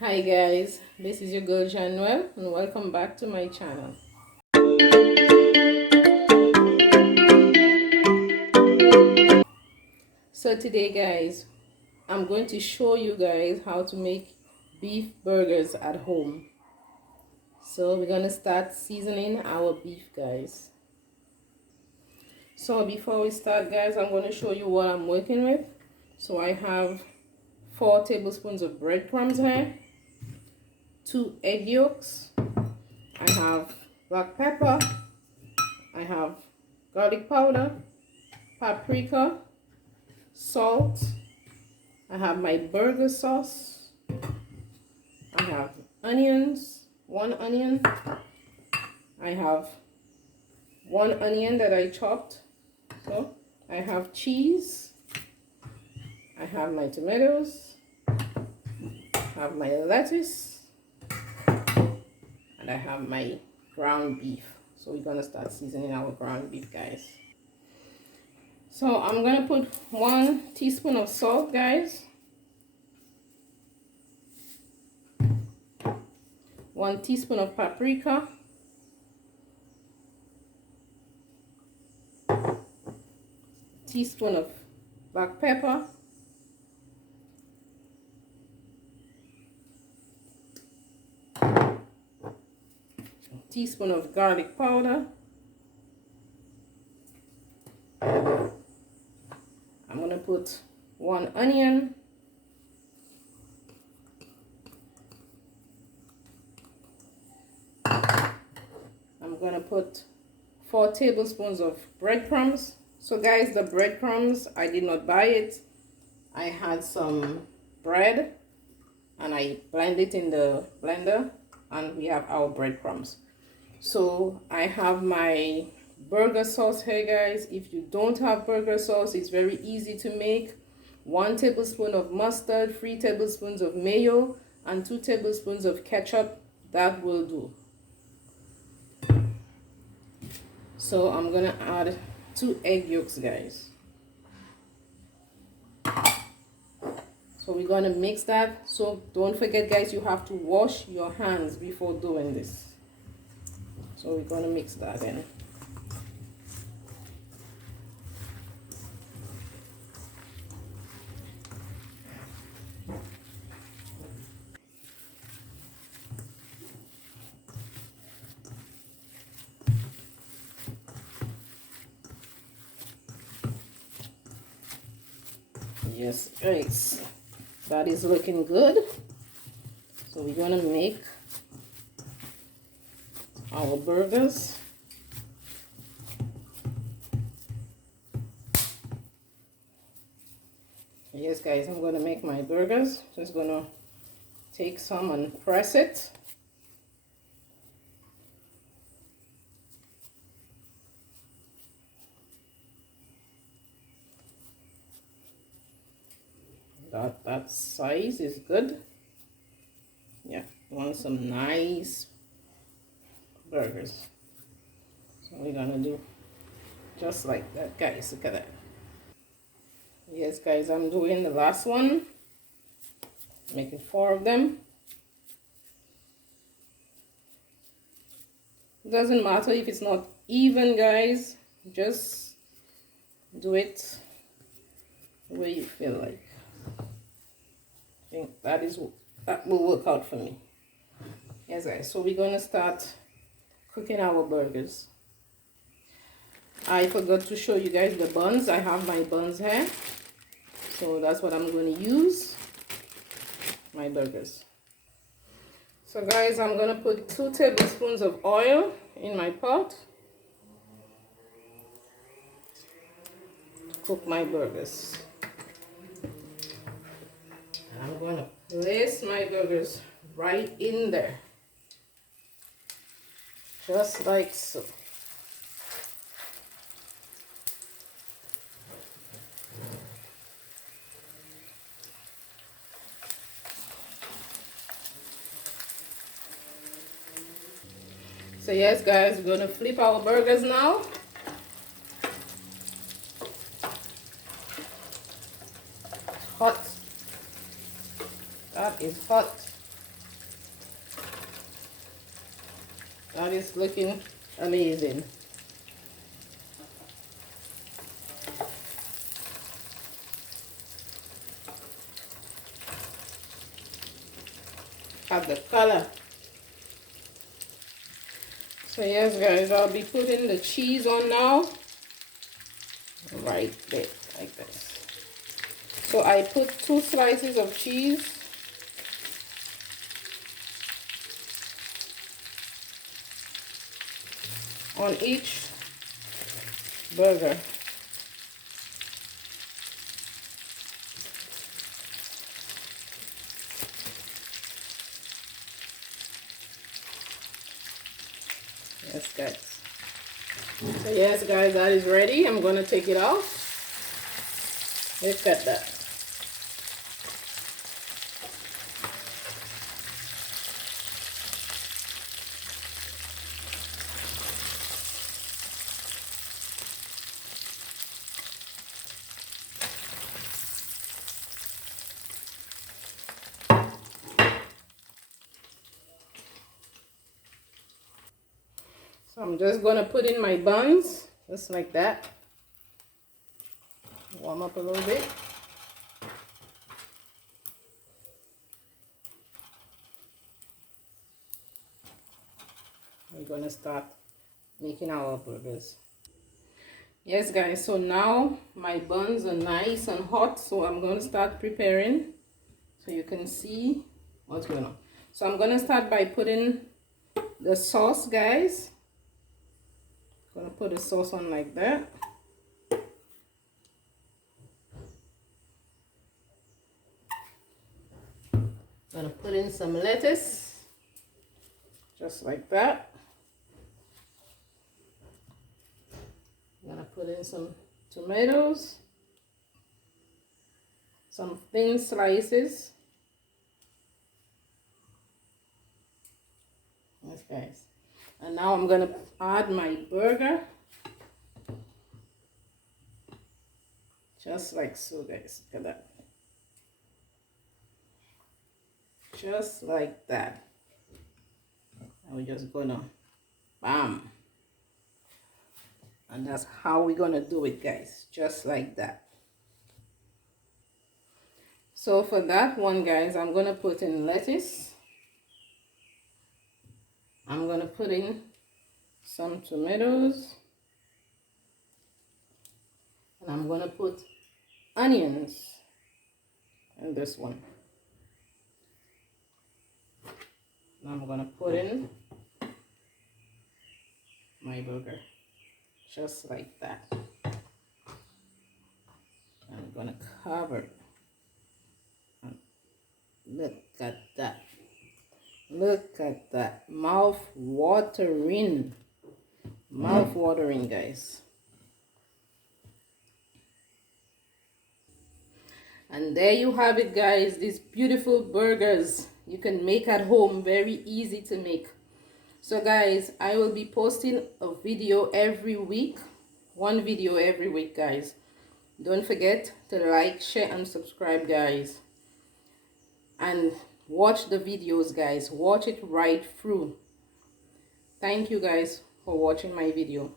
Hi guys, this is your girl janNOE'S and welcome back to my channel. So today guys, I'm going to show you guys how to make beef burgers at home. So we're gonna start seasoning our beef guys. So before we start guys, I'm going to show you what I'm working with. So I have 4 tablespoons of breadcrumbs here, 2 egg yolks, I have black pepper, I have garlic powder, paprika, salt, I have my burger sauce, I have onions, 1 onion, I have 1 onion that I chopped, so I have cheese, I have my tomatoes, I have my lettuce, and I have my ground beef. So we're gonna start seasoning our ground beef guys. So I'm gonna put 1 teaspoon of salt guys, 1 teaspoon of paprika, teaspoon of black pepper, teaspoon of garlic powder. I'm gonna put 1 onion, I'm gonna put 4 tablespoons of breadcrumbs. So guys, the breadcrumbs, I did not buy it. I had some bread and I blend it in the blender and we have our breadcrumbs. So I have my burger sauce here guys. If you don't have burger sauce, it's very easy to make. 1 tablespoon of mustard, 3 tablespoons of mayo, and 2 tablespoons of ketchup. That will do. So I'm gonna add 2 egg yolks guys. So we're gonna mix that. So don't forget guys, you have to wash your hands before doing this. So we're gonna mix that in. Yes guys, that is looking good. So we're gonna make our burgers. Yes guys, I'm gonna make my burgers. Just gonna take some and press it. That size is good. Yeah, want some nice burgers. So we're gonna do just like that guys. Look at that. Yes guys, I'm doing the last one, making 4 of them. It doesn't matter if it's not even guys, just do it the way you feel like. I think that will work out for me. Yes guys, so we're gonna start cooking our burgers. I forgot to show you guys the buns. I have my buns here, so that's what I'm going to use my burgers. So guys, I'm going to put 2 tablespoons of oil in my pot to cook my burgers. And I'm going to place my burgers right in there, just like so. So yes guys, we're gonna flip our burgers now. Hot. That is hot. That is looking amazing. Have the color. So yes guys, I'll be putting the cheese on now. Right there, like this. So I put 2 slices of cheese. On each burger. Yes guys. So yes guys, that is ready. I'm going to take it off. Look at that. So I'm just going to put in my buns, just like that. Warm up a little bit. We're going to start making our burgers. Yes guys, so now my buns are nice and hot, so I'm going to start preparing so you can see what's going on. So I'm going to start by putting the sauce, guys. Gonna put the sauce on like that. Gonna put in some lettuce, just like that. Gonna put in some tomatoes, some thin slices. Yes, guys. And now I'm gonna add my burger, just like so, guys. Look at that. Just like that. And we're just gonna bam. And that's how we're gonna do it, guys. Just like that. So for that one, guys, I'm gonna put in lettuce. I'm gonna put in some tomatoes. And I'm gonna put onions in this one. And I'm gonna put in my burger, just like that. I'm gonna cover it. And look at that. Look at that. Mouth watering. Mouth watering, guys. And there you have it, guys. These beautiful burgers you can make at home. Very easy to make. So guys, I will be posting a video every week. One video every week, guys. Don't forget to like, share, and subscribe, guys. And watch the videos, guys. Watch it right through. Thank you, guys, for watching my video.